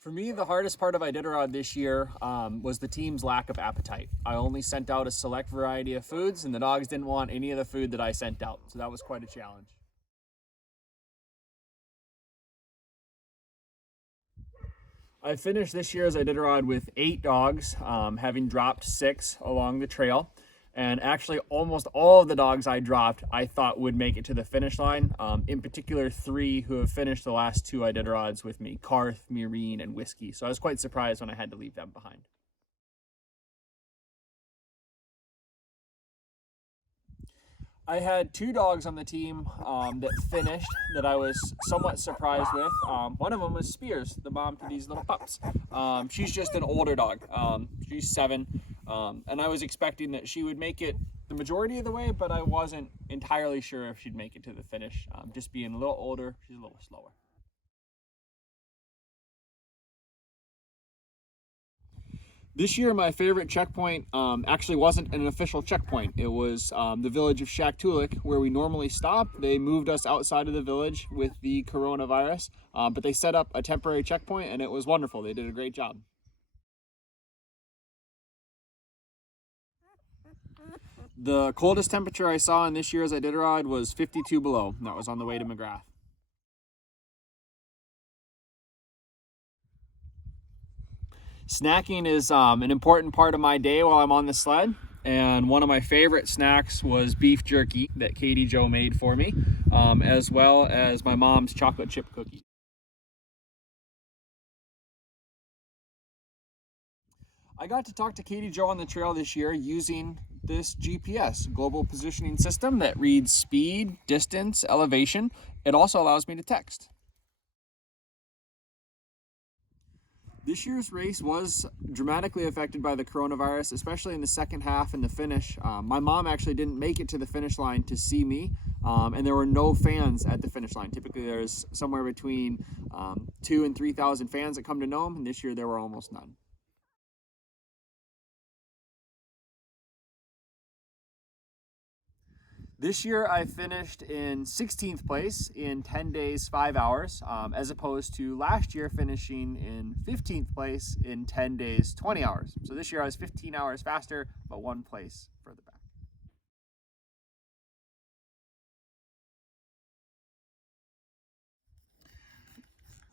For me, the hardest part of Iditarod this year was the team's lack of appetite. I only sent out a select variety of foods, and the dogs didn't want any of the food that I sent out, so that was quite a challenge. I finished this year's Iditarod with 8 dogs, having dropped 6 along the trail. And actually almost all of the dogs I dropped I thought would make it to the finish line. In particular, 3 who have finished the last 2 Iditarods with me, QARTH, MEREEN, and Whiskey. So I was quite surprised when I had to leave them behind. I had 2 dogs on the team that finished that I was somewhat surprised with. One of them was Spears, the mom to these little pups. She's just an older dog. She's 7, and I was expecting that she would make it the majority of the way, but I wasn't entirely sure if she'd make it to the finish. Just being a little older, she's a little slower. This year, my favorite checkpoint actually wasn't an official checkpoint. It was the village of SHAKTOOLIK, where we normally stop. They moved us outside of the village with the coronavirus, but they set up a temporary checkpoint, and it was wonderful. They did a great job. The coldest temperature I saw in this year's Iditarod was 52 below. That was on the way to McGrath. Snacking is an important part of my day while I'm on the sled, and one of my favorite snacks was beef jerky that Katie Jo made for me, as well as my mom's chocolate chip cookie. I got to talk to Katie Jo on the trail this year using this GPS, global positioning system, that reads speed, distance, elevation. It also allows me to text. This year's race was dramatically affected by the coronavirus, especially in the second half and the finish. My mom actually didn't make it to the finish line to see me, and there were no fans at the finish line. Typically there's somewhere between 2,000 and 3,000 fans that come to Nome, and this year there were almost none. This year I finished in 16th place in 10 days, 5 hours, as opposed to last year finishing in 15th place in 10 days, 20 hours. So this year I was 15 hours faster, but 1 place further back.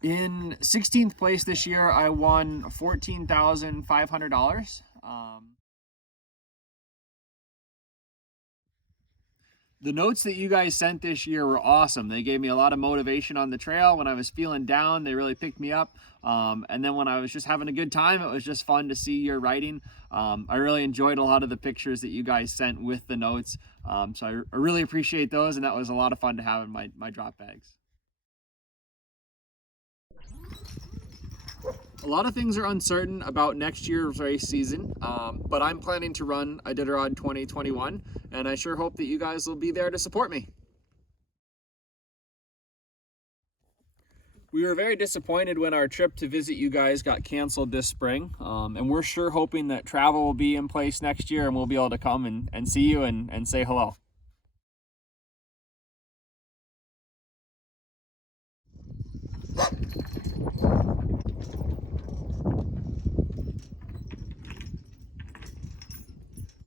In 16th place this year, I won $14,500. The notes that you guys sent this year were awesome. They gave me a lot of motivation on the trail. When I was feeling down, they really picked me up. And then when I was just having a good time, it was just fun to see your writing. I really enjoyed a lot of the pictures that you guys sent with the notes. So I really appreciate those, and that was a lot of fun to have in my drop bags. A lot of things are uncertain about next year's race season, but I'm planning to run Iditarod 2021, and I sure hope that you guys will be there to support me. We were very disappointed when our trip to visit you guys got canceled this spring, and we're sure hoping that travel will be in place next year and we'll be able to come and see you and say hello.